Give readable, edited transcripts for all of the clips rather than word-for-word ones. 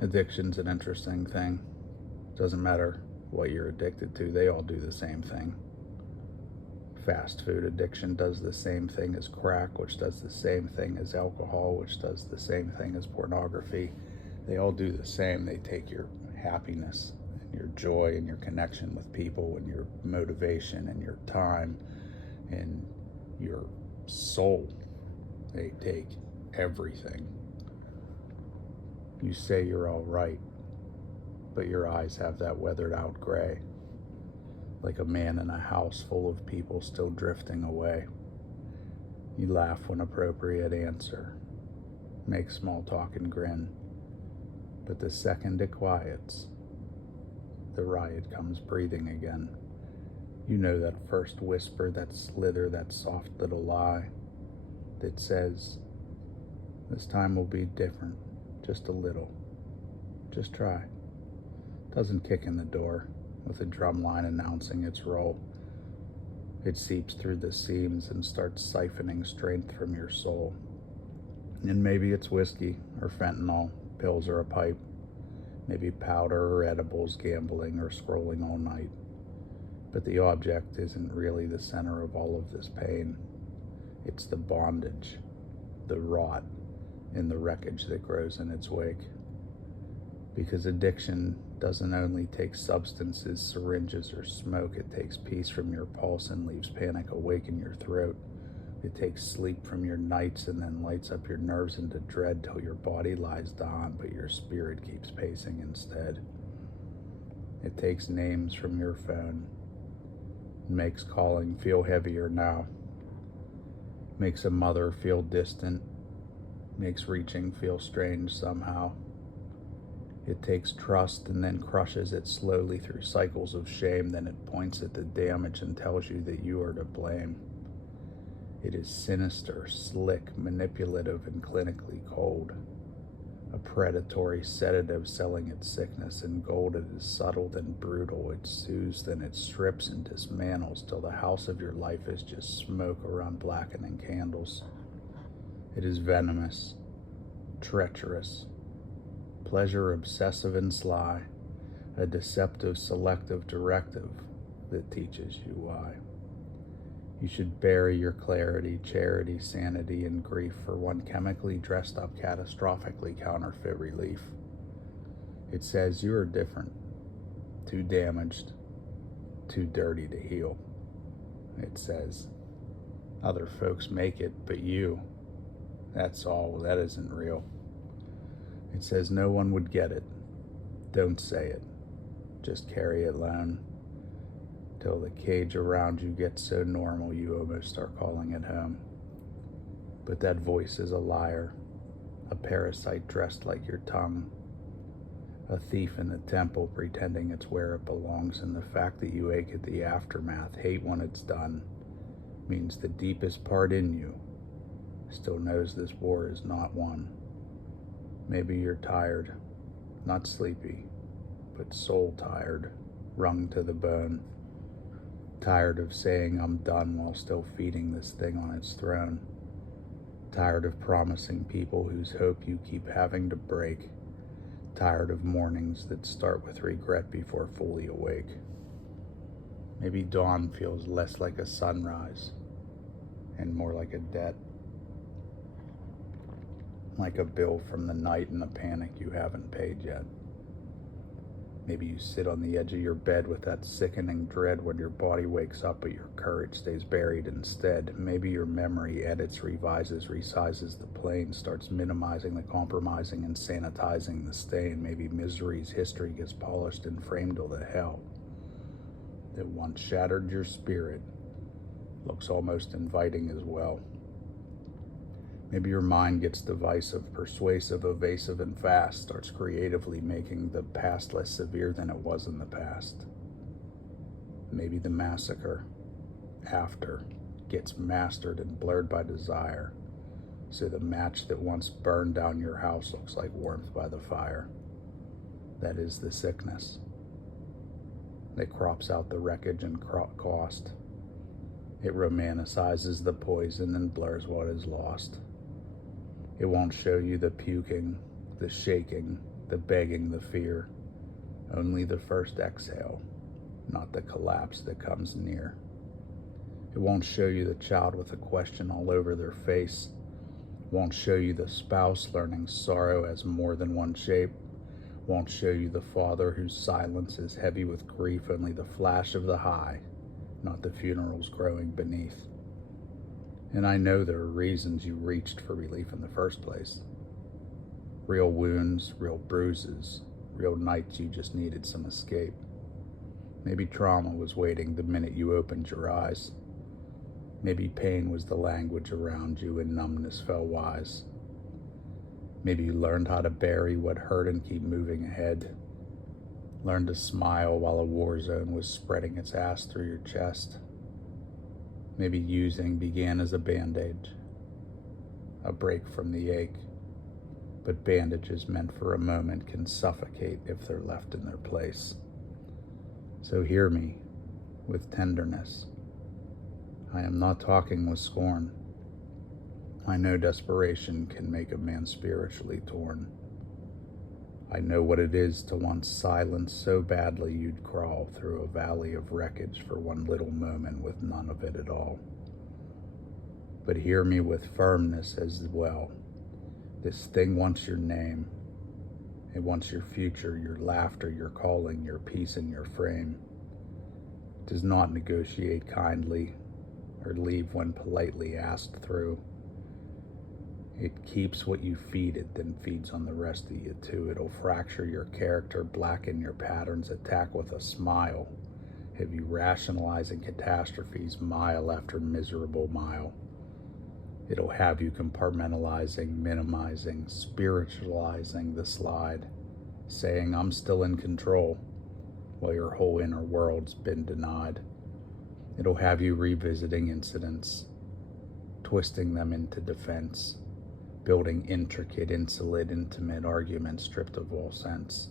Addiction's an interesting thing. Doesn't matter what you're addicted to, they all do the same thing. Fast food addiction does the same thing as crack, which does the same thing as alcohol, which does the same thing as pornography. They all do the same. They take your happiness and your joy and your connection with people and your motivation and your time and your soul. They take everything. You say you're all right, but your eyes have that weathered out gray, like a man in a house full of people still drifting away. You laugh when appropriate answer, make small talk and grin, but the second it quiets, the riot comes breathing again. You know that first whisper, that slither, that soft little lie that says, this time will be different, just a little, just try. Doesn't kick in the door with a drum line announcing its role. It seeps through the seams and starts siphoning strength from your soul. And maybe it's whiskey or fentanyl, pills or a pipe, maybe powder or edibles, gambling or scrolling all night. But the object isn't really the center of all of this pain. It's the bondage, the rot, and the wreckage that grows in its wake. Because addiction doesn't only take substances, syringes, or smoke. It takes peace from your pulse and leaves panic awake in your throat. It takes sleep from your nights and then lights up your nerves into dread till your body lies down, but your spirit keeps pacing instead. It takes names from your phone, makes calling feel heavier now, makes a mother feel distant, makes reaching feel strange somehow. It takes trust and then crushes it slowly through cycles of shame. Then it points at the damage and tells you that you are to blame. It is sinister, slick, manipulative, and clinically cold. A predatory sedative selling its sickness in gold. It is subtle and brutal. It soothes, then it strips and dismantles till the house of your life is just smoke around blackening candles. It is venomous, treacherous, pleasure obsessive and sly, a deceptive, selective directive that teaches you why. You should bury your clarity, charity, sanity, and grief for one chemically dressed up, catastrophically counterfeit relief. It says you are different, too damaged, too dirty to heal. It says other folks make it, but you, that's all, that isn't real. It says no one would get it. Don't say it. Just carry it alone till the cage around you gets so normal you almost start calling it home. But that voice is a liar, a parasite dressed like your tongue, a thief in the temple pretending it's where it belongs, and the fact that you ache at the aftermath, hate when it's done, means the deepest part in you still knows this war is not won. Maybe you're tired, not sleepy, but soul tired, wrung to the bone. Tired of saying I'm done while still feeding this thing on its throne. Tired of promising people whose hope you keep having to break. Tired of mornings that start with regret before fully awake. Maybe dawn feels less like a sunrise and more like a debt. Like a bill from the night and a panic you haven't paid yet. Maybe you sit on the edge of your bed with that sickening dread when your body wakes up but your courage stays buried instead. Maybe your memory edits, revises, resizes the plane, starts minimizing the compromising and sanitizing the stain. Maybe misery's history gets polished and framed till the hell that once shattered your spirit looks almost inviting as well. Maybe your mind gets divisive, persuasive, evasive, and fast, starts creatively making the past less severe than it was in the past. Maybe the massacre, after, gets mastered and blurred by desire, so the match that once burned down your house looks like warmth by the fire. That is the sickness that crops out the wreckage and cost. It romanticizes the poison and blurs what is lost. It won't show you the puking, the shaking, the begging, the fear. Only the first exhale, not the collapse that comes near. It won't show you the child with a question all over their face. Won't show you the spouse learning sorrow as more than one shape. Won't show you the father whose silence is heavy with grief, only the flash of the high, not the funerals growing beneath. And I know there are reasons you reached for relief in the first place. Real wounds, real bruises, real nights you just needed some escape. Maybe trauma was waiting the minute you opened your eyes. Maybe pain was the language around you and numbness fell wise. Maybe you learned how to bury what hurt and keep moving ahead. Learned to smile while a war zone was spreading its ass through your chest. Maybe using began as a band-aid, a break from the ache. But bandages meant for a moment can suffocate if they're left in their place. So hear me with tenderness. I am not talking with scorn. I know desperation can make a man spiritually torn. I know what it is to want silence so badly you'd crawl through a valley of wreckage for one little moment with none of it at all. But hear me with firmness as well. This thing wants your name. It wants your future, your laughter, your calling, your peace, and your frame. It does not negotiate kindly or leave when politely asked through. It keeps what you feed it, then feeds on the rest of you too. It'll fracture your character, blacken your patterns, attack with a smile, have you rationalizing catastrophes mile after miserable mile. It'll have you compartmentalizing, minimizing, spiritualizing the slide, saying I'm still in control, while your whole inner world's been denied. It'll have you revisiting incidents, twisting them into defense, building intricate, insolent, intimate arguments stripped of all sense.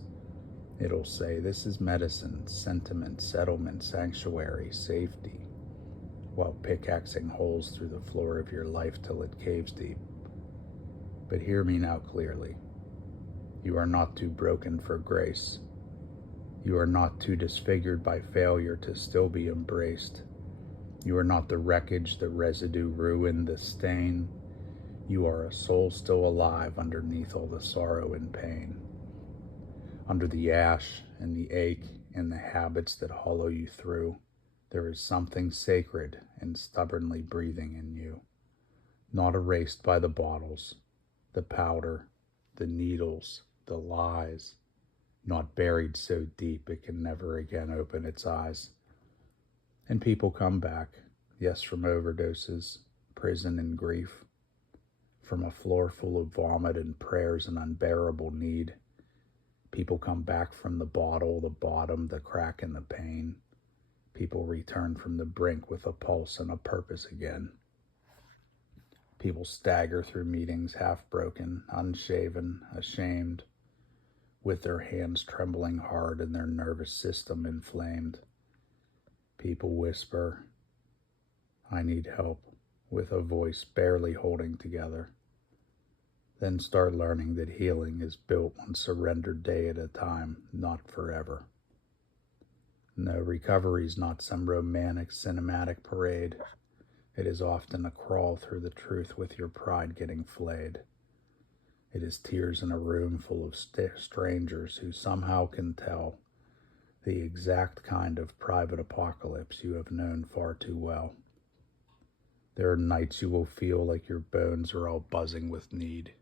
It'll say, this is medicine, sentiment, settlement, sanctuary, safety, while pickaxing holes through the floor of your life till it caves deep. But hear me now clearly. You are not too broken for grace. You are not too disfigured by failure to still be embraced. You are not the wreckage, the residue, ruin, the stain. You are a soul still alive underneath all the sorrow and pain. Under the ash and the ache and the habits that hollow you through, there is something sacred and stubbornly breathing in you, not erased by the bottles, the powder, the needles, the lies, not buried so deep it can never again open its eyes. And people come back, yes, from overdoses, prison and grief, from a floor full of vomit and prayers and unbearable need. People come back from the bottle, the bottom, the crack and the pain. People return from the brink with a pulse and a purpose again. People stagger through meetings half broken, unshaven, ashamed, with their hands trembling hard and their nervous system inflamed. People whisper, I need help, with a voice barely holding together. Then start learning that healing is built one surrendered day at a time, not forever. No, recovery is not some romantic cinematic parade. It is often a crawl through the truth with your pride getting flayed. It is tears in a room full of strangers who somehow can tell the exact kind of private apocalypse you have known far too well. There are nights you will feel like your bones are all buzzing with need.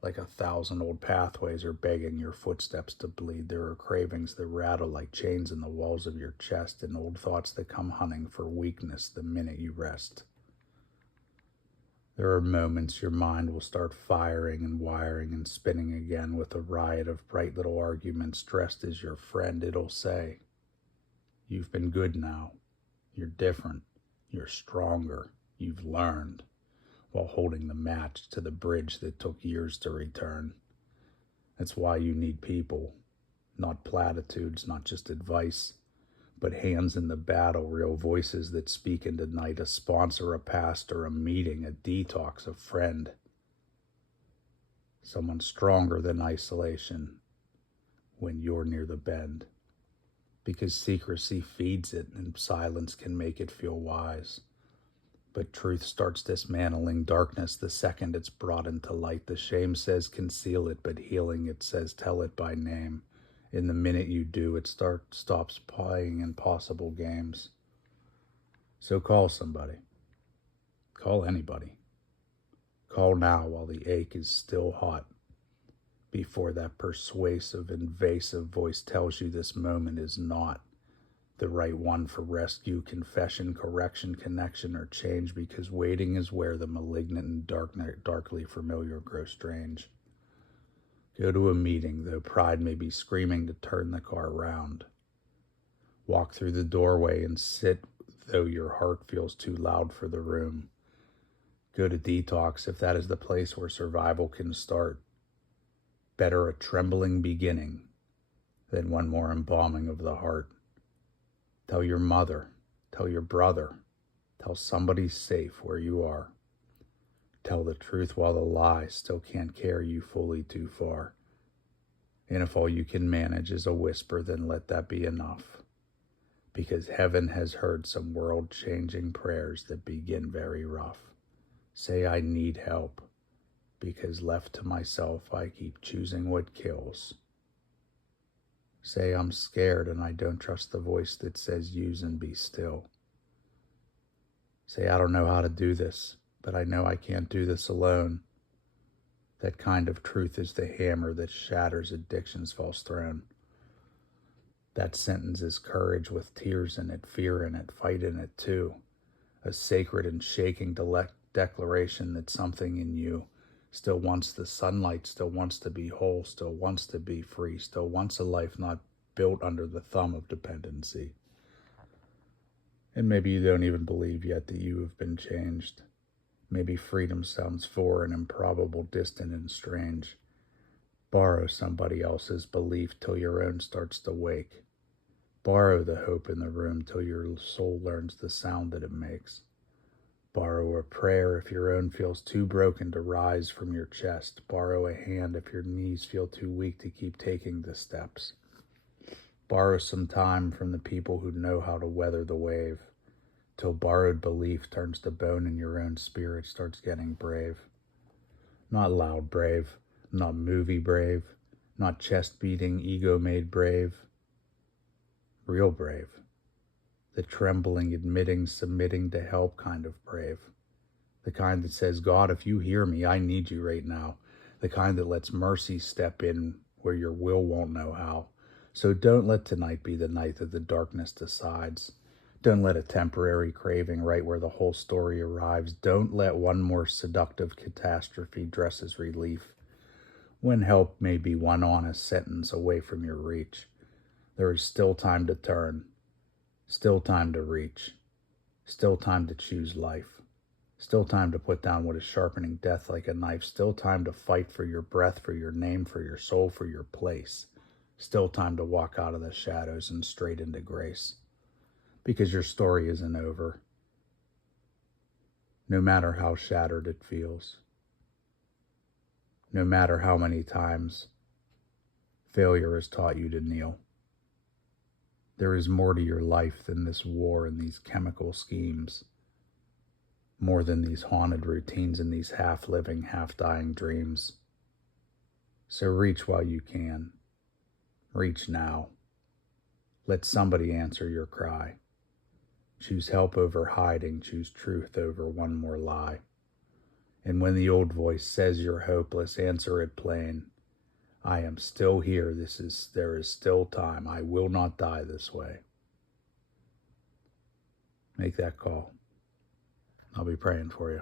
Like 1,000 old pathways are begging your footsteps to bleed. There are cravings that rattle like chains in the walls of your chest and old thoughts that come hunting for weakness the minute you rest. There are moments your mind will start firing and wiring and spinning again with a riot of bright little arguments dressed as your friend. It'll say, you've been good now. You're different. You're stronger. You've learned, while holding the match to the bridge that took years to return. That's why you need people, not platitudes, not just advice, but hands in the battle, real voices that speak into night, a sponsor, a pastor, a meeting, a detox, a friend. someone stronger than isolation when you're near the bend, because secrecy feeds it and silence can make it feel wise. But truth starts dismantling darkness the second it's brought into light. The shame says conceal it, but healing it says tell it by name. In the minute you do, it stops playing impossible games. So call somebody. Call anybody. Call now while the ache is still hot, before that persuasive, invasive voice tells you this moment is not the right one for rescue, confession, correction, connection, or change, because waiting is where the malignant and darkly familiar grow strange. Go to a meeting, though pride may be screaming to turn the car round. Walk through the doorway and sit, though your heart feels too loud for the room. Go to detox if that is the place where survival can start. Better a trembling beginning than one more embalming of the heart. Tell your mother, tell your brother, tell somebody safe where you are. Tell the truth while the lie still can't carry you fully too far. And if all you can manage is a whisper, then let that be enough. Because heaven has heard some world-changing prayers that begin very rough. Say I need help, because left to myself I keep choosing what kills. Say I'm scared and I don't trust the voice that says use and be still. Say I don't know how to do this, but I know I can't do this alone. That kind of truth is the hammer that shatters addiction's false throne. That sentence is courage with tears in it, fear in it, fight in it too. A sacred and shaking declaration that something in you still wants the sunlight, still wants to be whole, still wants to be free, still wants a life not built under the thumb of dependency. And maybe you don't even believe yet that you have been changed. Maybe freedom sounds foreign, improbable, distant, and strange. Borrow somebody else's belief till your own starts to wake. Borrow the hope in the room till your soul learns the sound that it makes. Borrow a prayer if your own feels too broken to rise from your chest. Borrow a hand if your knees feel too weak to keep taking the steps. Borrow some time from the people who know how to weather the wave, till borrowed belief turns to bone and your own spirit starts getting brave. Not loud brave, not movie brave, not chest-beating, ego-made brave. Real brave. The trembling, admitting, submitting to help kind of brave. The kind that says, God, if you hear me, I need you right now. The kind that lets mercy step in where your will won't know how. So don't let tonight be the night that the darkness decides. Don't let a temporary craving right where the whole story arrives. Don't let one more seductive catastrophe dress as relief, when help may be one honest sentence away from your reach. There is still time to turn. Still time to reach. Still time to choose life. Still time to put down what is sharpening death like a knife. Still time to fight for your breath, for your name, for your soul, for your place. Still time to walk out of the shadows and straight into grace. Because your story isn't over. No matter how shattered it feels. No matter how many times failure has taught you to kneel. There is more to your life than this war and these chemical schemes, more than these haunted routines and these half-living, half-dying dreams. So reach while you can. Reach now. Let somebody answer your cry. Choose help over hiding. Choose truth over one more lie. And when the old voice says you're hopeless, answer it plain. I am still here. There is still time. I will not die this way. Make that call. I'll be praying for you.